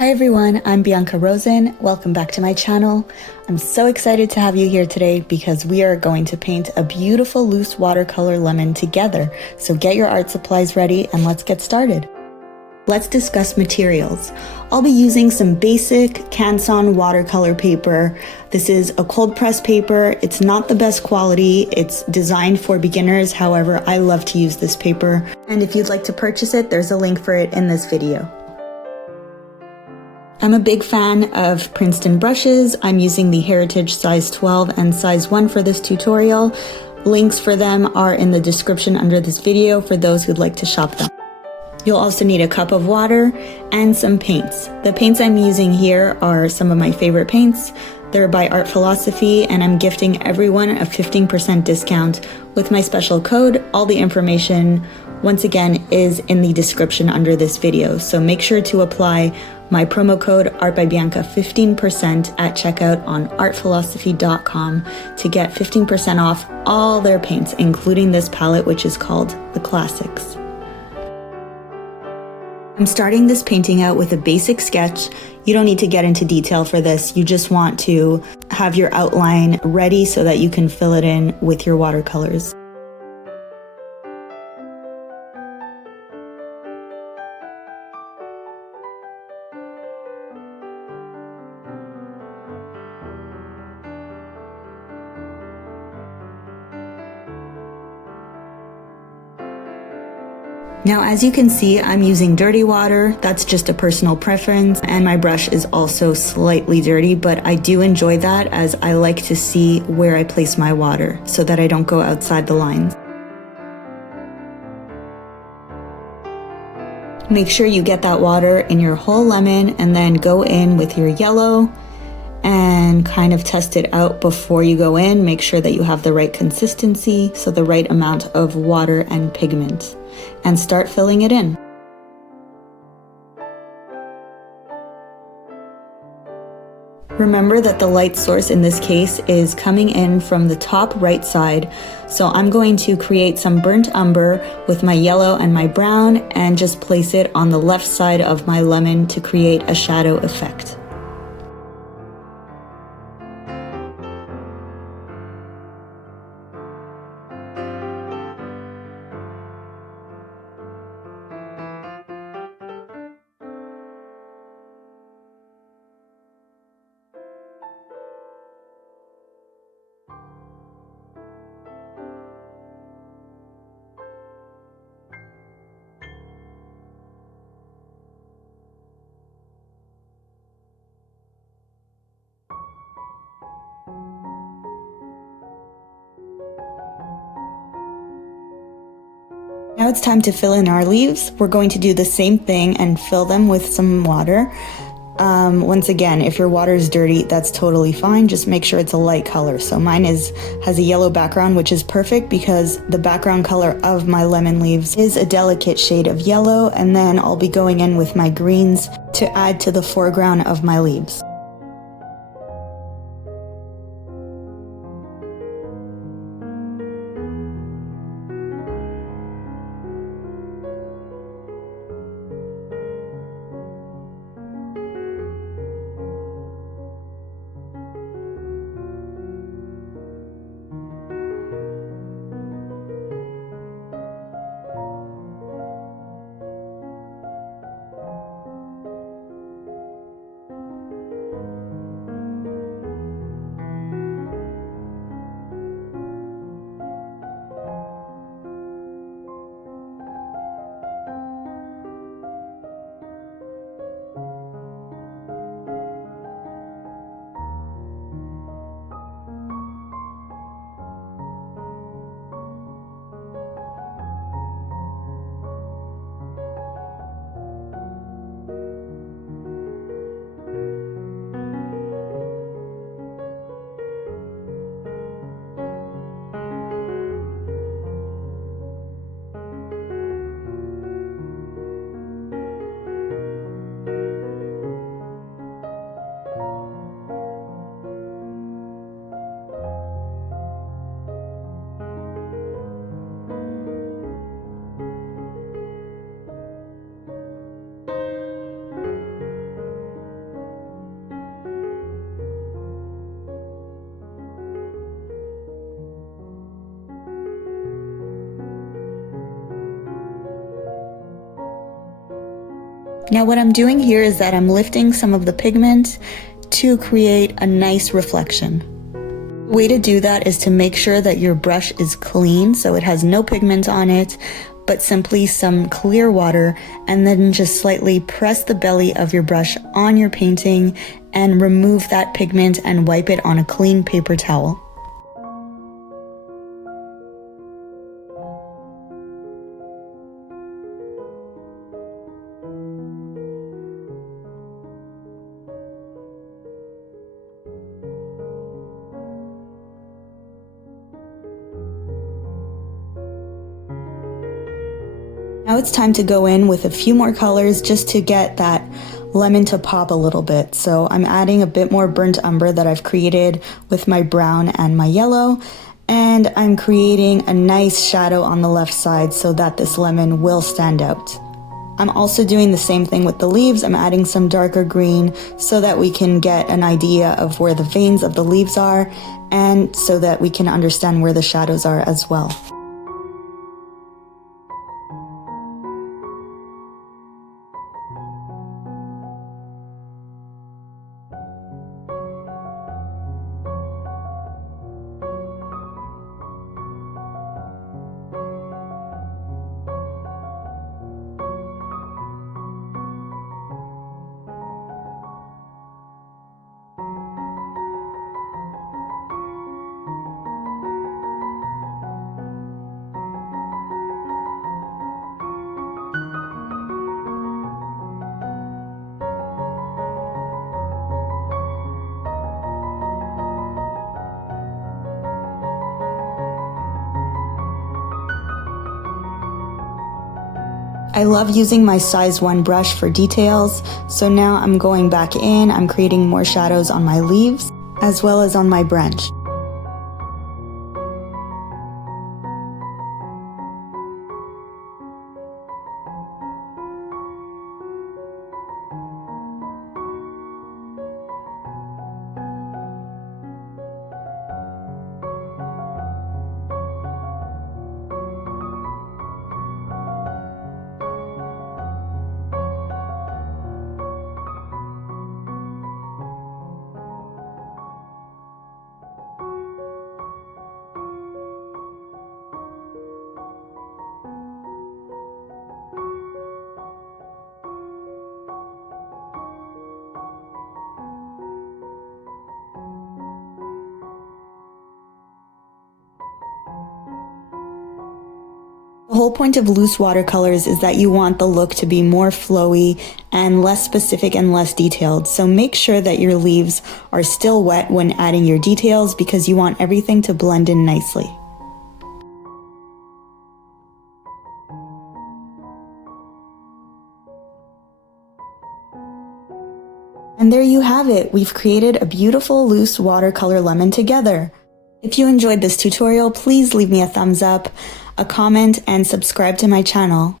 Hi everyone, I'm Bianca Rosen. Welcome back to my channel. I'm so excited to have you here today because we are going to paint a beautiful loose watercolor lemon together. So get your art supplies ready and let's get started. Let's discuss materials. I'll be using some basic Canson watercolor paper. This is a cold press paper. It's not the best quality. It's designed for beginners. However, I love to use this paper. And if you'd like to purchase it, there's a link for it in this video. I'm a big fan of Princeton brushes. I'm using the Heritage size 12 and size 1 for this tutorial. Links for them are in the description under this video for those who'd like to shop them. You'll also need a cup of water and some paints. The paints I'm using here are some of my favorite paints. They're by Art Philosophy, and I'm gifting everyone a 15% discount with my special code. All the information, once again, is in the description under this video. So make sure to apply my promo code ArtByBianca 15% at checkout on artphilosophy.com to get 15% off all their paints, including this palette, which is called the Classics. I'm starting this painting out with a basic sketch. You don't need to get into detail for this. You just want to have your outline ready so that you can fill it in with your watercolors. Now, as you can see, I'm using dirty water. That's just a personal preference, and my brush is also slightly dirty, but I do enjoy that as I like to see where I place my water so that I don't go outside the lines. Make sure you get that water in your whole lemon and then go in with your yellow and kind of test it out before you go in. Make sure that you have the right consistency, so the right amount of water and pigment, and start filling it in. Remember that the light source in this case is coming in from the top right side, so I'm going to create some burnt umber with my yellow and my brown and just place it on the left side of my lemon to create a shadow effect. Now it's time to fill in our leaves. We're going to do the same thing and fill them with some water. Once again, if your water is dirty, that's totally fine. Just make sure it's a light color. So mine has a yellow background, which is perfect because the background color of my lemon leaves is a delicate shade of yellow, and then I'll be going in with my greens to add to the foreground of my leaves. Now what I'm doing here is that I'm lifting some of the pigment to create a nice reflection. The way to do that is to make sure that your brush is clean, so it has no pigment on it, but simply some clear water, and then just slightly press the belly of your brush on your painting and remove that pigment and wipe it on a clean paper towel. Now it's time to go in with a few more colors just to get that lemon to pop a little bit. So I'm adding a bit more burnt umber that I've created with my brown and my yellow, and I'm creating a nice shadow on the left side so that this lemon will stand out. I'm also doing the same thing with the leaves. I'm adding some darker green so that we can get an idea of where the veins of the leaves are, and so that we can understand where the shadows are as well. I love using my size 1 brush for details, so now I'm going back in, I'm creating more shadows on my leaves, as well as on my branch. The whole point of loose watercolors is that you want the look to be more flowy and less specific and less detailed. So make sure that your leaves are still wet when adding your details, because you want everything to blend in nicely. And there you have it. We've created a beautiful loose watercolor lemon together. If you enjoyed this tutorial, please leave me a thumbs up, a comment, and subscribe to my channel.